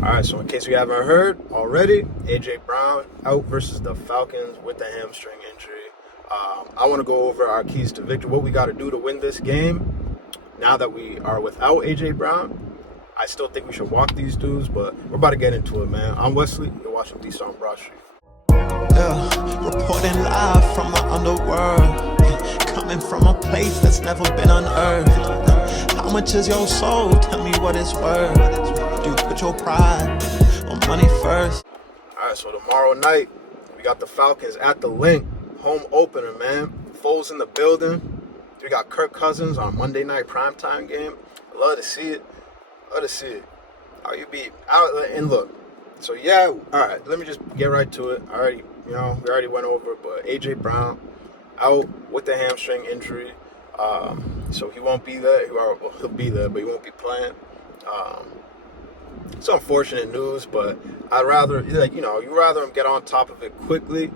All right, so in case you haven't heard already, A.J. Brown out versus the Falcons with the hamstring injury. I want to go over our keys to victory, what we got to do to win this game. Now that we are without A.J. Brown, I still think we should walk these dudes, but we're about to get into it, man. I'm Wesley. You're watching East on Broad Street. Yeah, reporting live from the underworld, coming from a place that's never been unearthed. How much is your soul? Tell me what it's worth. Do you put your pride on money first? All right, so tomorrow night, we got the Falcons at the Link, home opener, man. Foles in the building. We got Kirk Cousins on Monday night primetime game. I love to see it. Love to see it. How you beat? And look, so yeah, all right. Let me just get right to it. We already went over it, but AJ Brown out with the hamstring injury, so he won't be there. He'll be there, but he won't be playing. It's unfortunate news, but I'd rather, you rather him get on top of it quickly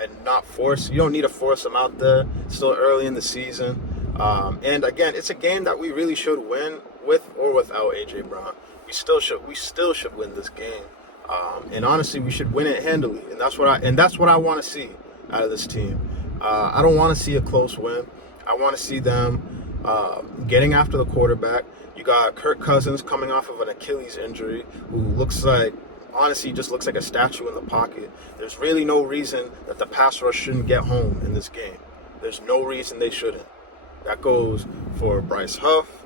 and not force. You don't need to force him out there. It's still early in the season. And again, it's a game that we really should win with or without AJ Brown. We still should win this game. And honestly, we should win it handily. And that's what I want to see out of this team. I don't want to see a close win. I want to see them getting after the quarterback. You got Kirk Cousins coming off of an Achilles injury, who honestly just looks like a statue in the pocket. There's really no reason that the pass rush shouldn't get home in this game. There's no reason they shouldn't. That goes for Bryce Huff,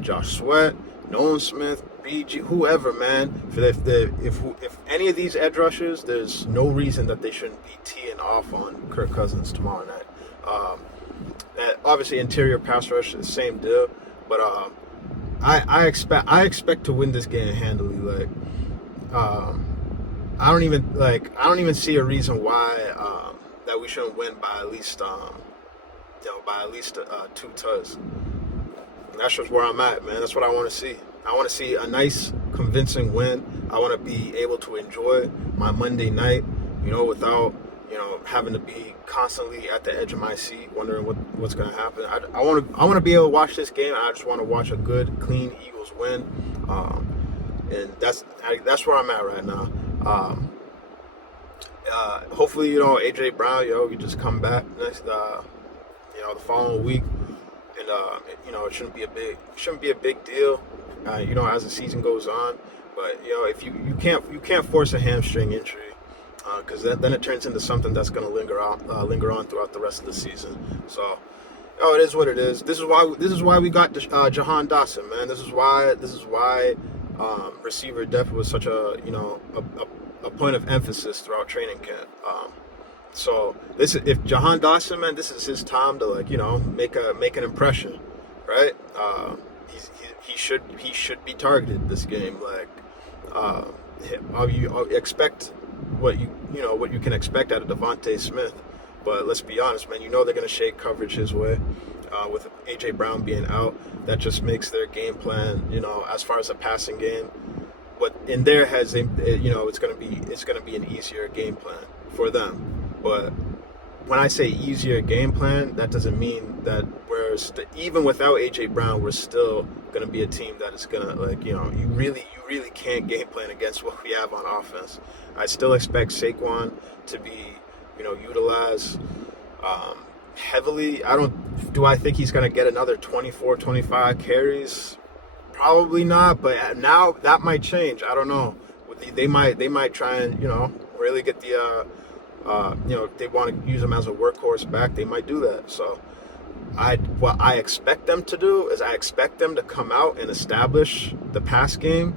Josh Sweat, Nolan Smith, BG, whoever, man. If any of these edge rushers, there's no reason that they shouldn't be teeing off on Kirk Cousins tomorrow night. Obviously, interior pass rush is the same deal, but I expect to win this game handily. I don't even see a reason why that we shouldn't win by at least 2 tugs. And that's just where I'm at, man. That's what I want to see. I want to see a nice, convincing win. I want to be able to enjoy my Monday night, without, having to be constantly at the edge of my seat, wondering what's going to happen. I want to be able to watch this game. I just want to watch a good, clean Eagles win. And that's where I'm at right now. Hopefully, AJ Brown, can just come back next, the following week, and it shouldn't be a big deal, as the season goes on. But if you can't force a hamstring injury, because then it turns into something that's going to linger on throughout the rest of the season. So, it is what it is. This is why we got Jahan Dotson, man. This is why receiver depth was such a point of emphasis throughout training camp. So if Jahan Dotson, man, this is his time to make an impression, right? He should be targeted this game. You expect what you can expect out of Devontae Smith, but let's be honest, man. They're gonna shake coverage his way. With AJ Brown being out, that just makes their game plan, as far as a passing game. But in their heads, it's gonna be an easier game plan for them. But when I say easier game plan, that doesn't mean that even without AJ Brown, we're still gonna be a team that is gonna you really can't game plan against what we have on offense. I still expect Saquon to be utilized heavily. Do I think he's going to get another 24, 25 carries? Probably not, but now that might change. I don't know. They might try and, really get the, if they want to use him as a workhorse back, they might do that. So what I expect them to do is I expect them to come out and establish the pass game,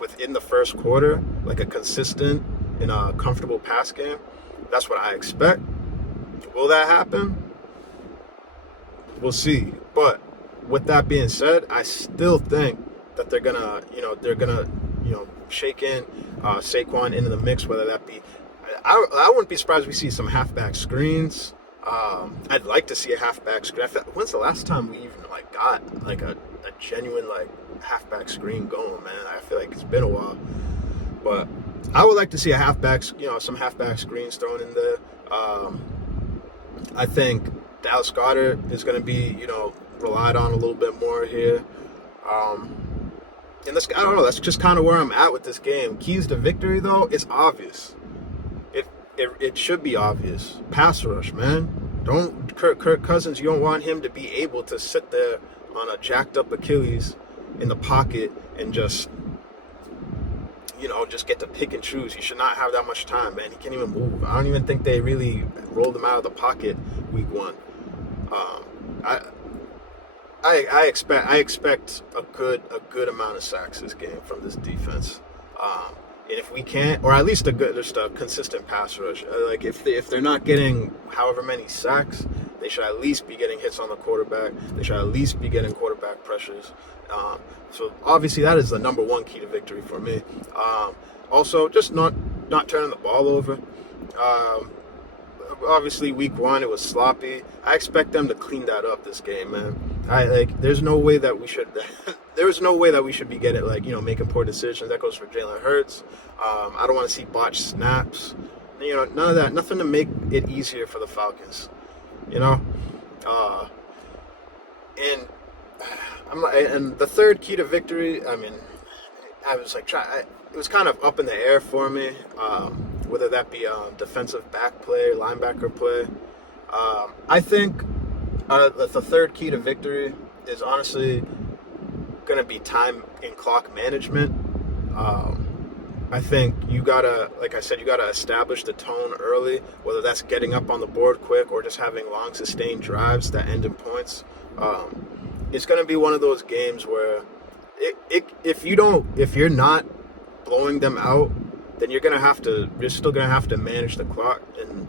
within the first quarter, like a consistent and a comfortable pass game. That's what I expect. Will that happen? We'll see. But with that being said, I still think that they're gonna shake in Saquon into the mix. Whether that be, I wouldn't be surprised if we see some halfback screens. I'd like to see a halfback screen. When's the last time we even got a genuine halfback screen going, man? I feel like it's been a while. But I would like to see some halfback screens thrown in there. I think Dallas Goedert is going to be, relied on a little bit more here. And this, I don't know. That's just kind of where I'm at with this game. Keys to victory, though, it's obvious. It should be obvious. Pass rush, man. Don't Kirk Cousins. You don't want him to be able to sit there on a jacked up Achilles in the pocket and just just get to pick and choose. He should not have that much time, man. He can't even move. I don't even think they really rolled him out of the pocket week one. I expect a good amount of sacks this game from this defense. And if we can't, or at least just a consistent pass rush. Like if they're not getting however many sacks, they should at least be getting hits on the quarterback. They should at least be getting quarterback pressures. So obviously that is the number one key to victory for me. Also, just not turning the ball over. Obviously week one it was sloppy. I expect them to clean that up this game, man. There's no way that we should be getting making poor decisions. That goes for Jalen Hurts. I don't want to see botched snaps. None of that. Nothing to make it easier for the Falcons. And the third key to victory, I mean, it was kind of up in the air for me, whether that be defensive back play or linebacker play. I think the third key to victory is honestly going to be time and clock management. I think you gotta establish the tone early, whether that's getting up on the board quick or just having long sustained drives that end in points. It's going to be one of those games where if you're not blowing them out, then you're still gonna have to manage the clock. And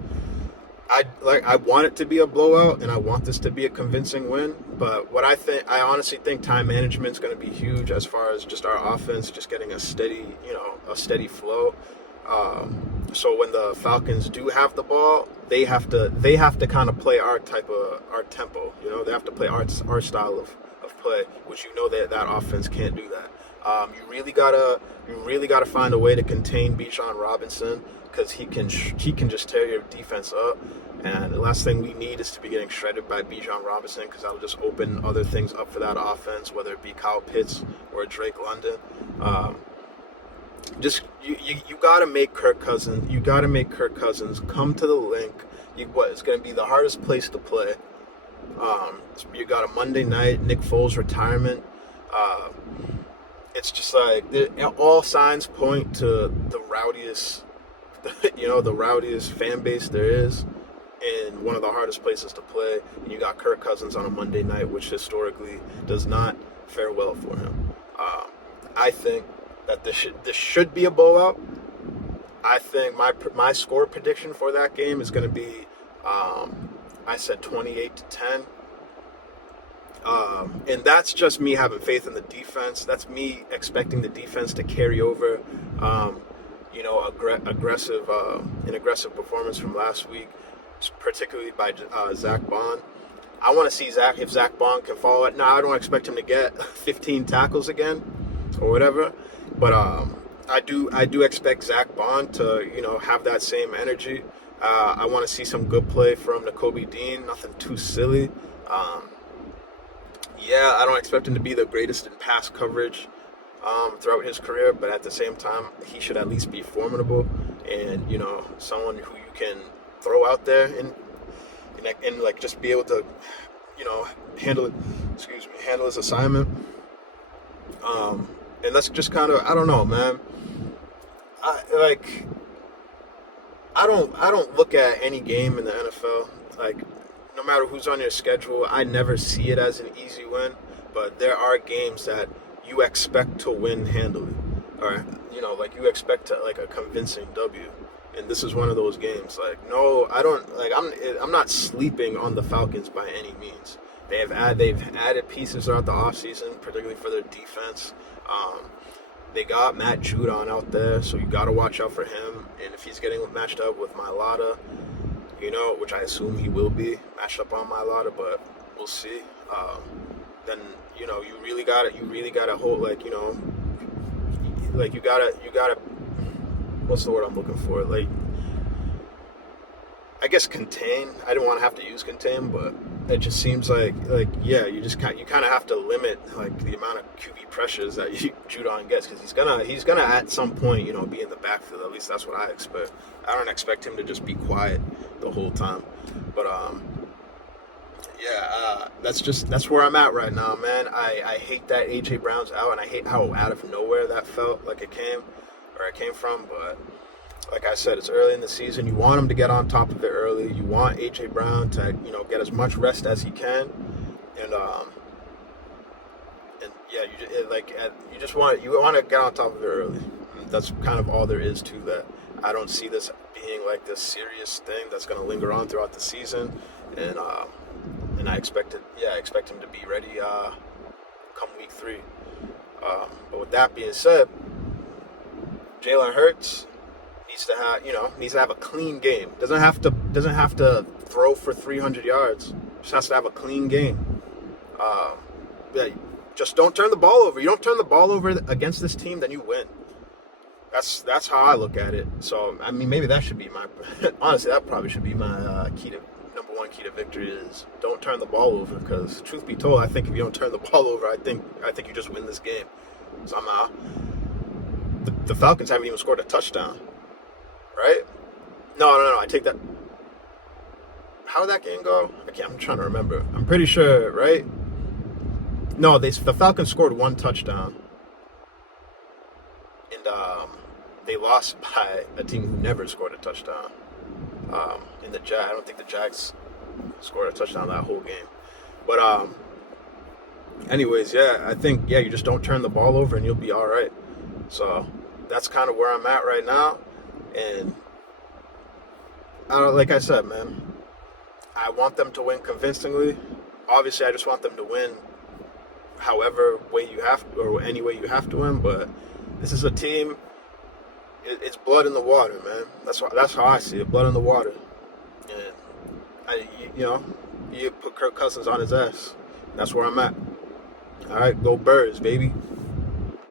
I want it to be a blowout, and I want this to be a convincing win. But I honestly think time management is going to be huge as far as just our offense just getting a steady flow. So when the Falcons do have the ball, they have to kind of play our tempo. They have to play our style of play, which that offense can't do that. You really gotta find a way to contain Bijan Robinson, because he can just tear your defense up. And the last thing we need is to be getting shredded by Bijan Robinson, because that'll just open other things up for that offense, whether it be Kyle Pitts or Drake London. You gotta make Kirk Cousins. You gotta make Kirk Cousins come to the link. It's gonna be the hardest place to play. You got a Monday night, Nick Foles retirement. It's just like all signs point to the rowdiest, the rowdiest fan base there is, in one of the hardest places to play. And you got Kirk Cousins on a Monday night, which historically does not fare well for him. I think that this should be a blowout. I think my score prediction for that game is going to be, I said 28-10. And that's just me having faith in the defense. That's me expecting the defense to carry over, an aggressive performance from last week, particularly by Zach Bond. I want to see if Zach Bond can follow it. Now, I don't expect him to get 15 tackles again or whatever, but I do expect Zach Bond to have that same energy. I want to see some good play from Nakobe Dean. Nothing too silly. I don't expect him to be the greatest in pass coverage throughout his career, but at the same time, he should at least be formidable and someone who you can throw out there and just be able to handle his assignment. And that's just kind of, I don't know, man. I don't look at any game in the NFL no matter who's on your schedule. I never see it as an easy win, but there are games that you expect to win handily, or you expect a convincing W, and this is one of those games. I'm not sleeping on the Falcons by any means. They've added pieces throughout the offseason, particularly for their defense. They got Matt Judon out there, so you got to watch out for him. And if he's getting matched up with Mailata, which I assume he will be matched up on Mailata, but we'll see. Then you really gotta hold you gotta what's the word I'm looking for? I guess contain. I didn't want to have to use contain, but it just seems like yeah, you kind of have to limit like the amount of QB pressures that Judon gets, because he's gonna at some point, you know, be in the backfield. At least that's what I expect. I don't expect him to just be quiet the whole time. But yeah, that's where I'm at right now, man. I hate that AJ Brown's out, and I hate how out of nowhere that felt like it came from. But like I said, it's early in the season. You want him to get on top of it early. You want AJ Brown to, you know, get as much rest as he can, and yeah, you want to get on top of it early. That's kind of all there is to that. I don't see this being like this serious thing that's going to linger on throughout the season, and I expect him to be ready come week 3. But with that being said, Jalen Hurts needs to have a clean game. Doesn't have to throw for 300 yards. Just has to have a clean game. Yeah, just don't turn the ball over. You don't turn the ball over against this team, then you win. That's how I look at it. So I mean, maybe that should be my honestly, that probably should be my number one key to victory is don't turn the ball over. Because truth be told, I think if you don't turn the ball over, I think you just win this game somehow. The Falcons haven't even scored a touchdown, right? No, I take that. How did that game go? I'm trying to remember. I'm pretty sure, right? No, the Falcons scored 1 touchdown, and they lost by a team who never scored a touchdown. In the I don't think the Jags scored a touchdown that whole game. But anyways, yeah, I think you just don't turn the ball over and you'll be all right. So that's kind of where I'm at right now, and like I said, man, I want them to win convincingly. Obviously, I just want them to win however way you have to, or any way you have to win. But this is a team. It's blood in the water, man. That's how I see it. Blood in the water. And you put Kirk Cousins on his ass. That's where I'm at. All right, go Birds, baby.